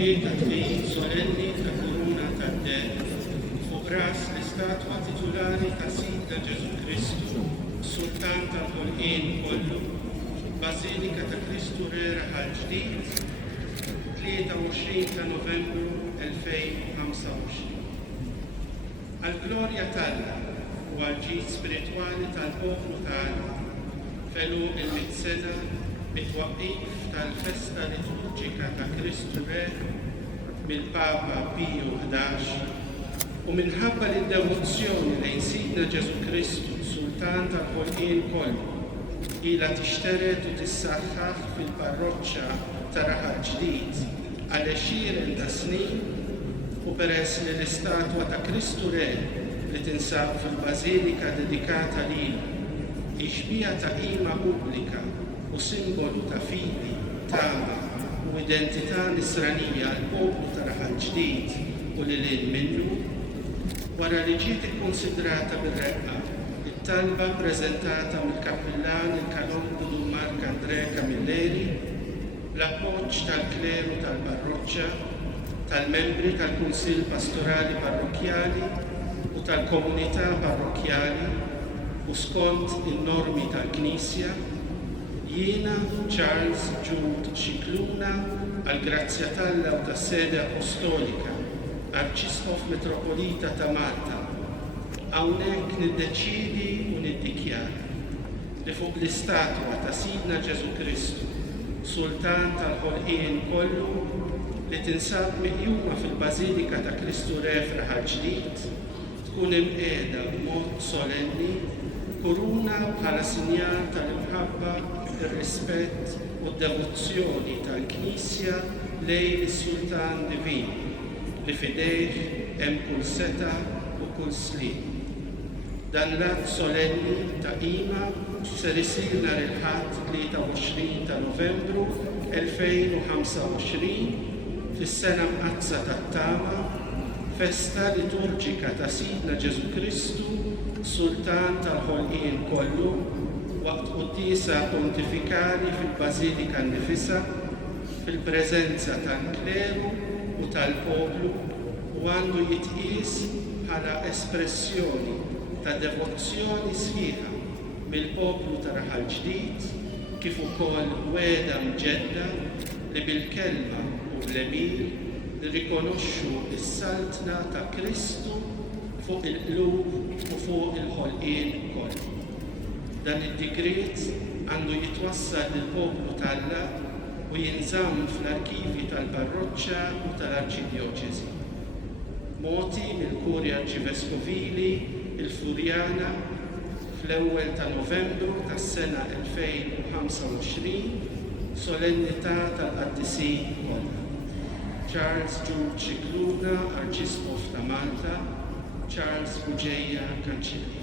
Greta trin solenni ta' kuruna ta' d-den fuq ras l-istatwa titolari ta' Sidna Ġesu Kristu, Sultan tal-Ħolqien kollu, Bażilika ta' Kristu Re ħal-ġdid, 23 ta' Novembru 2025. Għal-glorja tagħna u għal-ġid spiritwali tal-poplu tagħna felu il-mit-sena bit-twaqqif tal-festa liturġika ta' Kristu Re mill-Papa Pio XI u minħabba l-devozzjoni lejn Sidna Ġesu Kristu, Sultan tal-Ħolqien kollu, ilha tixteret u tissaħħaħ fil-parroċċa ta' Raħal Ġdid għal 20 ta' snin u peress li l-istatwa ta' Kristu Re li tinsab fil-Bażilika dedikata lilu ixbija ta' qima pubblika u simbolu ta' fidi, tama u identità nisranija għal poplu ta' Raħal Ġdid u li lil minnu, wara li ġiet ikkonsidrata bir-reqqa Talba prezentata mill-Kappillan il-Kanonku Mark Andrea Camilleri, l-appoġġ tal-kleru tal-parroċċa, tal-membri tal-Kunsill Pastorali Parrokjali u tal-Komunità Parrokjali u skont in-normi tal-Knisja, jiena Charles Jude Scicluna għall-grazzja tal-Alla u tas-Sede Apostolika Arċisqof Metropolita ta' Malta hawnhekk niddeċiedi u niddikjara li fuq l-istatwa ta' Sidna Ġesu Kristu, Sultan tal-ħolqien kollu, li tinsab miqjuma fil-Bażilika ta' Kristu Re f'Raħal Ġdid, tkun imqiegħda b'mod solenni kuruna bħala sinjal tal-imħabba, ir-rispett u d-devozzjoni tal-Knisja lejn is-Sultan Divin li fidejh hemm kull seta' u kull sliem. Dan l-att solenni ta' qima ser isir nhar il-Ħadd 23 ta' Novembru 2025 fis-sena mqazza tat-Tama, festa liturġika ta' Sidna Ġesu Kristu, Sultan tal-ħolqien kollu, waqt qudiesa pontifikali fil-Bażilika nnifisha, fil-preżenza tal-kleru u tal-poplu u għandu jitqies bħala espressjoni ta' devozzjoni sħiħa mill-poplu ta' Raħal Ġdid, kif ukoll weda mġedda li bil-kelma u bl-emil nirrikonoxxu s-saltna ta' Kristu fuq il-qlub u fuq il-ħolqien kollu. Dan id-digriet għandu jitwassal lill-poplu tal-Alla u jinżamm fl-arkivi tal-parroċċa u tal-arċidjoċesi. Moti mill-Kurja Arċiveskovili il-Furjana fl-ewwel ta' Novembru tas-sena 2025, solennità tal-Qaddisin kollha. Charles Jude Scicluna, Arċisqof ta' Malta, Charles Buġejja, Kanċillier.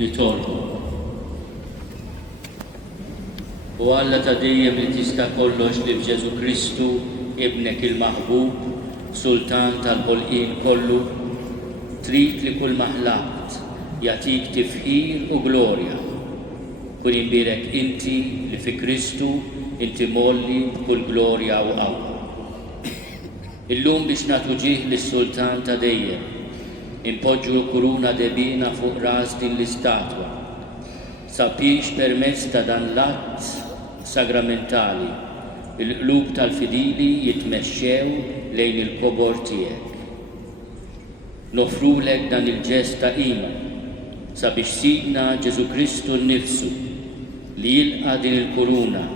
Nitolbu. U Alla ta' dejjem li tista' kollox li b'Ġesu Kristu ibnek il-maħbub, Sultan tal-ħolqien kollu, trid li kull maħlaqt jagħtik tifħir u glorja. Kun imbirek inti li fi Kristu inti molli b'kull glorja u qawwa. Illum biex nagħtu ġieħ lis-Sultan ta' dejjem, impoġġu kuruna debina fuq ras din l-istatwa, sabiex permezz ta' dan l-att sagramentali il-qlub tal-fidili jitmexxew lejn il-kobor tiegħek. Nofrulek dan il-ġest ta' qima sabiex Sidna Ġesu Kristu nnifsu li jilqa' din il-kuruna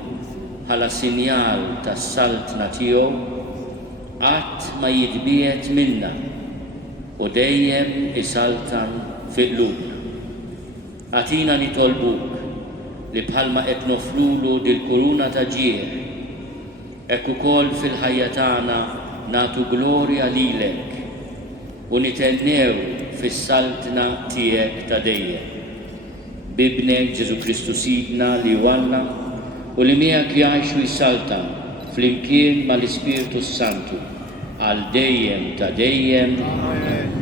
bħala sinjal tas-saltna tiegħu qatt ma jitbiegħed minnha u dejjem isaltan fi qlubna. Għatina nitolbuk li bħalma qed nofrulu dil-kuruna ta' ġieħ, hekk ukoll fil-ħajja tagħna nagħtu glorja lilek u nitennew fis-saltna tiegħek ta' dejjem. Bibnek Ġesu Kristu Sidna li Alla u li miegħek jgħix u jsaltan flimkien mal-Ispiritu Santu għal dejjem ta' dejjem. Amen.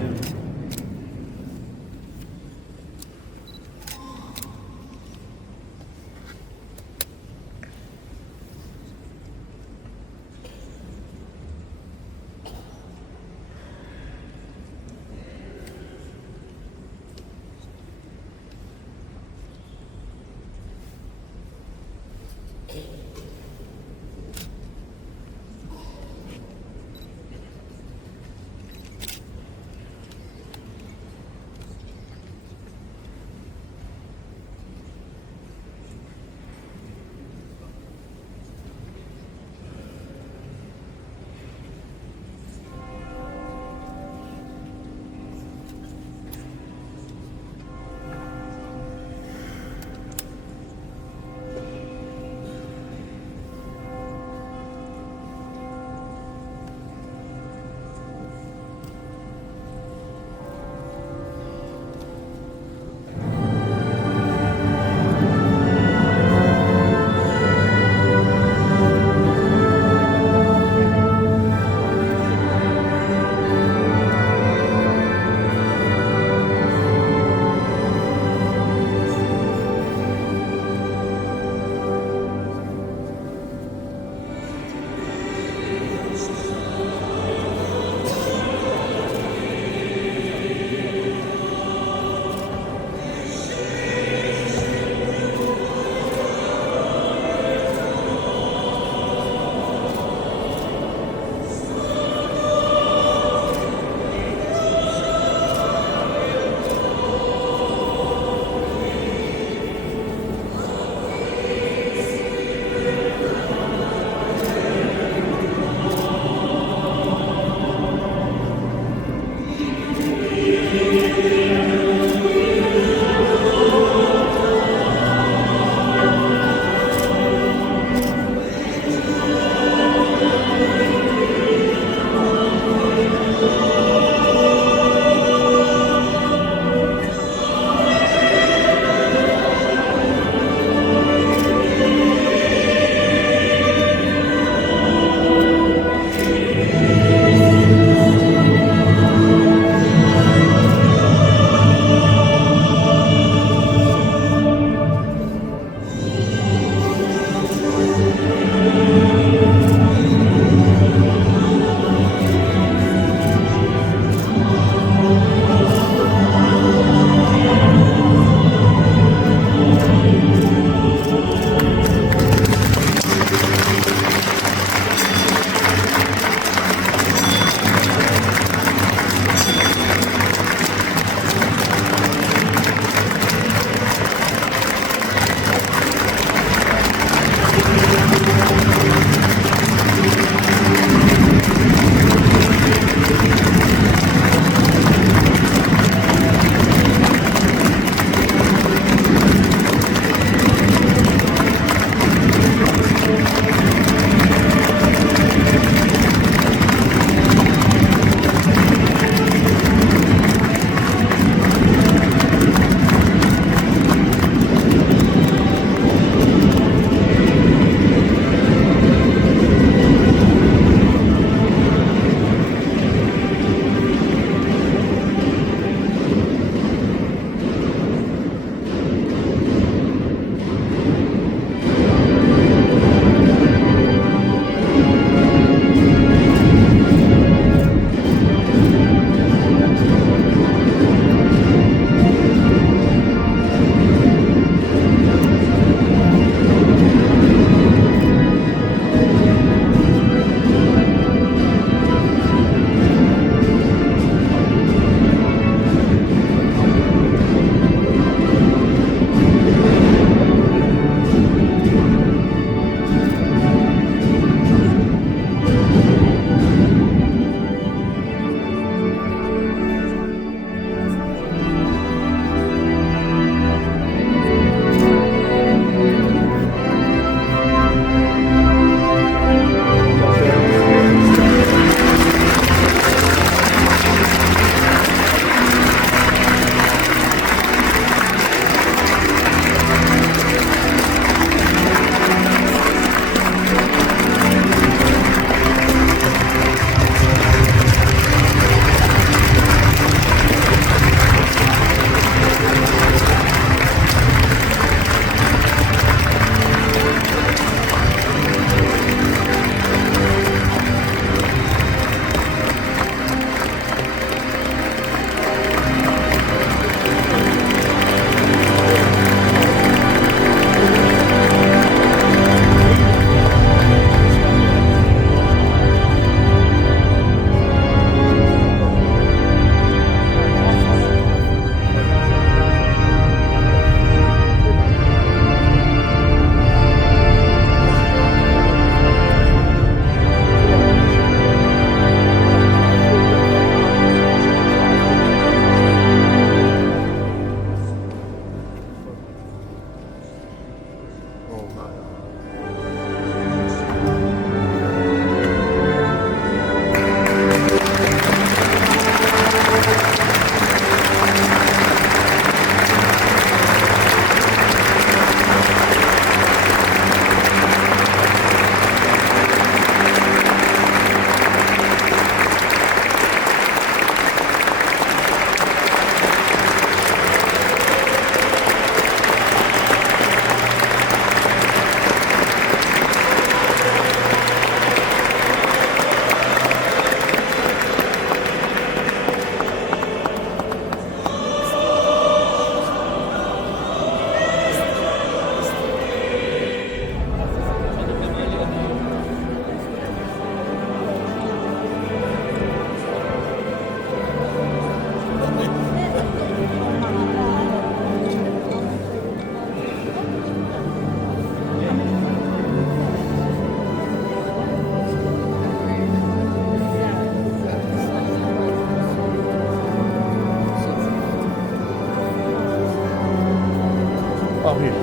Amen.